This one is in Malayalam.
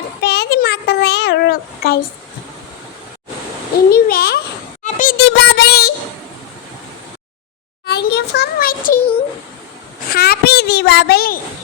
പേര് മാത്രമേ ഉള്ളൂ guys. Anyway happy Deepavali. Thank you for watching. Happy Deepavali.